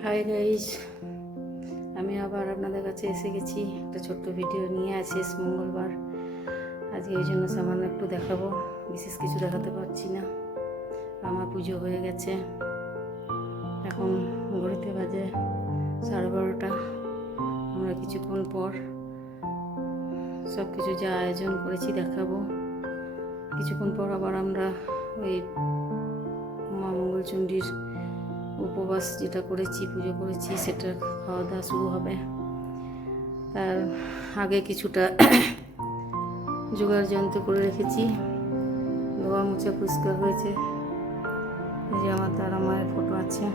Hi guys, আমি আবার আপনাদের কাছে এসে গেছি একটা ছোট্ট ভিডিও নিয়ে। শেষ মঙ্গলবার আজকে, ওই জন্য সামান্য একটু দেখাবো, বিশেষ কিছু দেখাতে পারছি না। আমার পুজো হয়ে গেছে, এখন ঘড়িতে বাজে 12:30। আমরা কিছুক্ষণ পর সব কিছু যা আয়োজন করেছি দেখাবো। কিছুক্ষণ পর আবার আমরা ওই মা মঙ্গলচণ্ডীর উপবাস যেটা করেছি, পুজো করেছি, সেটা খাওয়া দাওয়া শুরু হবে। তার আগে কিছুটা জোগাড় যন্ত্র করে রেখেছি। ধোয়া মোছা পরিষ্কার হয়েছে। এই যে আমার তারা মায়ের ফটো আছে,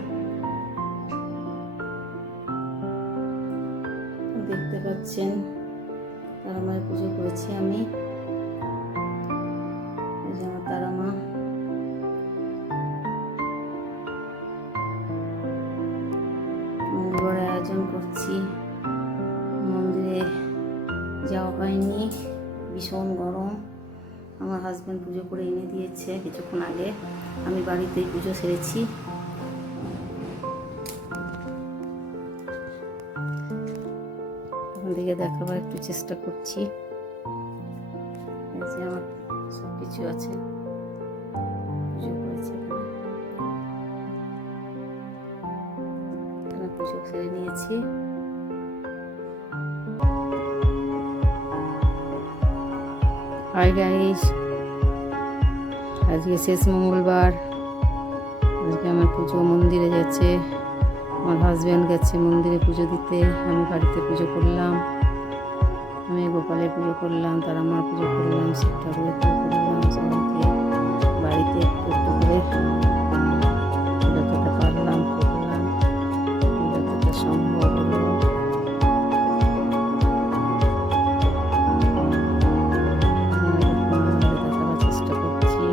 দেখতে পাচ্ছেন। তারা মায়ের পুজো করেছি আমি। এই যে আমার তারা মা। মঙ্গলবারে আয়োজন করছি। মন্দিরে যাওয়া হয়নি, ভীষণ গরম। আমার হাজব্যান্ড পুজো করে এনে দিয়েছে কিছুক্ষণ আগে, আমি বাড়িতেই পুজো সেরেছি। এখন দিকে দেখাবার একটু চেষ্টা করছি। এই যে আমার সব কিছু আছে, পুজো করেছি, পুজো সেরে নিয়েছি। হাই গাইস, আজকে শেষ মঙ্গলবার। আজকে আমার পুজো মন্দিরে যাচ্ছে, আমার হাজব্যান্ড গেছে মন্দিরে পুজো দিতে। আমি বাড়িতে পুজো করলাম, আমি গোপালের পুজো করলাম, তারা মার পুজো করলাম, শিব ঠাকুরের পুজো করলাম। সবাইকে বাড়িতে একটু একটু করে যতটা পারলাম করলাম, যতটা সম্ভব হলো। দেখাবার চেষ্টা করছি।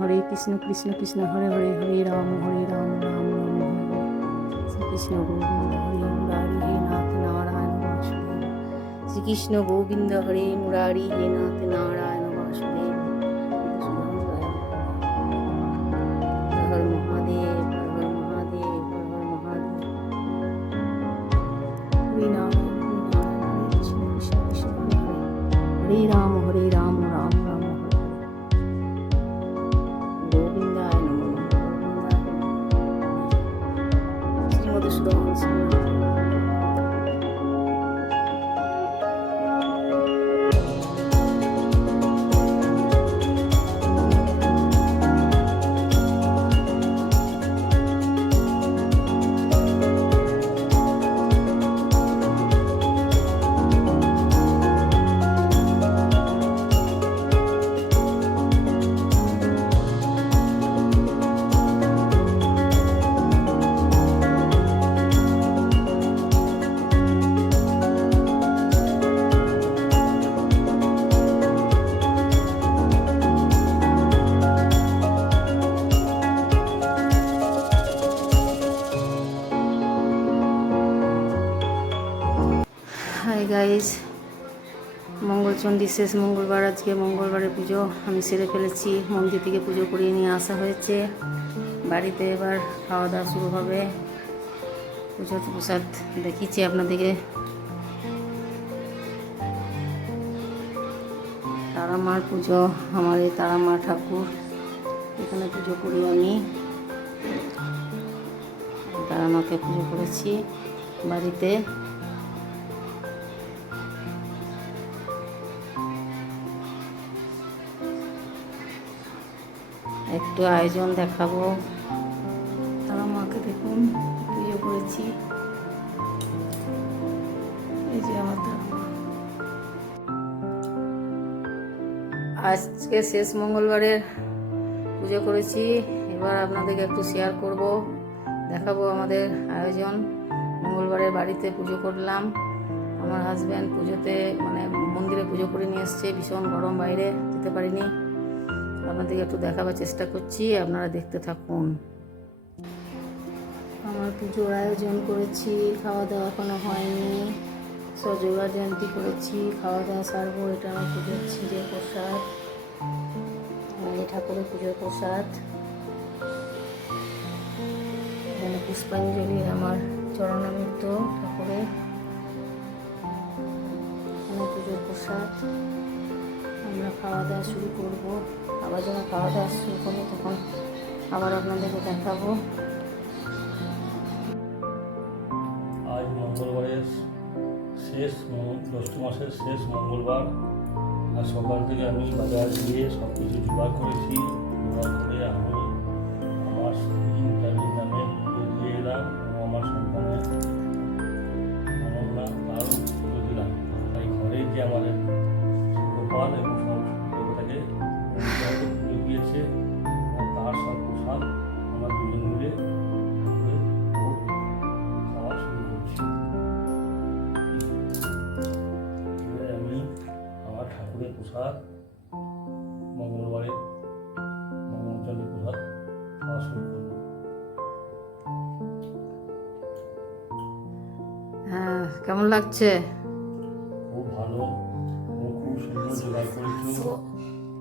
হরে কৃষ্ণ কৃষ্ণ কৃষ্ণ হরে হরে, হরে রাম রাম রাম হরে। শ্রীকৃষ্ণ গোবিন্দ হরে মুরারি হে নাথ নারায়ণ বাসুদেব। শ্রীকৃষ্ণ গোবিন্দ হরে মুরারি হে নাথ নারায়ণ বাসুদেব। হর মহাদেব, হর মহাদেব, হর মহাদেব। হরে নাম হরে কৃষ্ণ কৃষ্ণ কৃষ্ণ হরে হরে, হরে রাম রাম রাম হরে হরে। গোবিন্দায় নমঃ, শ্রী মধুসূদন সিংহ। হাই গাইস, মঙ্গলচণ্ডী শেষ মঙ্গলবার। আজকে মঙ্গলবারের পুজো আমি সেরে ফেলেছি। মন্দির থেকে পুজো করিয়ে নিয়ে আসা হয়েছে। বাড়িতে এবার খাওয়া দাওয়া শুরু হবে। পুজোর প্রসাদ দেখিয়েছি আপনাদেরকে। তারা মার পুজো, আমার এই তারা মা ঠাকুর, এখানে পুজো করি আমি। তারা মাকে পুজো করেছি বাড়িতে। একটু আয়োজন দেখাবো। তারা মাকে দেখুন পুজো করেছি, এই যে আমার ঠাকুমা। আজকে শেষ মঙ্গলবারের পুজো করেছি, এবার আপনাদেরকে একটু শেয়ার করব, দেখাবো আমাদের আয়োজন। মঙ্গলবারের বাড়িতে পুজো করলাম, আমার হাজব্যান্ড পুজোতে মানে মন্দিরে পুজো করে নিয়ে এসছে, ভীষণ গরম, বাইরে যেতে পারিনি। আপনাদেরকে একটু দেখাবার চেষ্টা করছি, আপনারা দেখতে থাকুন। আমার পুজোর আয়োজন করেছি, খাওয়া দাওয়া এখনো হয়নি, সব জোগাড় জান্তি করেছি, খাওয়া দাওয়া সারবো। এটা আমার পুজোর ছিঁড়ে প্রসাদ, এই ঠাকুরের পুজোর প্রসাদ। এখানে পুষ্পাঞ্জলি আমার চরণামৃত ঠাকুরের, এখানে পুজোর প্রসাদ। আমরা খাওয়া দাওয়া শুরু করবো, আবার যখন খাওয়া দাওয়া শুরু করবো তখন আবার আপনাদেরকে দেখাবো। আজ মঙ্গলবারের জ্যৈষ্ঠ মাসের শেষ মঙ্গলবার। আর সকাল থেকে আমি বাজার গিয়ে সব কিছু জোগাড় করেছি। জোগাড় করে আমি আমার ইন্টারভিউ নামে পুজো দিয়ে এলাম এবং আমার সন্তানের অনন্যা তার পুজো দিলাম। তাই ঘরে যে আমাদের গোপাল এবং সব দেবতাকে পুজো দিয়েছে এবং তার সব প্রসাদ আমরা দুজন মিলে খাওয়া শুরু করছি। আমি আমার ঠাকুরের প্রসাদ মঙ্গলবারের মঙ্গলচন্দ্রের প্রসাদ খাওয়া শুরু করবো। হ্যাঁ, কেমন লাগছে? খুব ভালো ও খুব সুন্দর জোগাড় করেছো।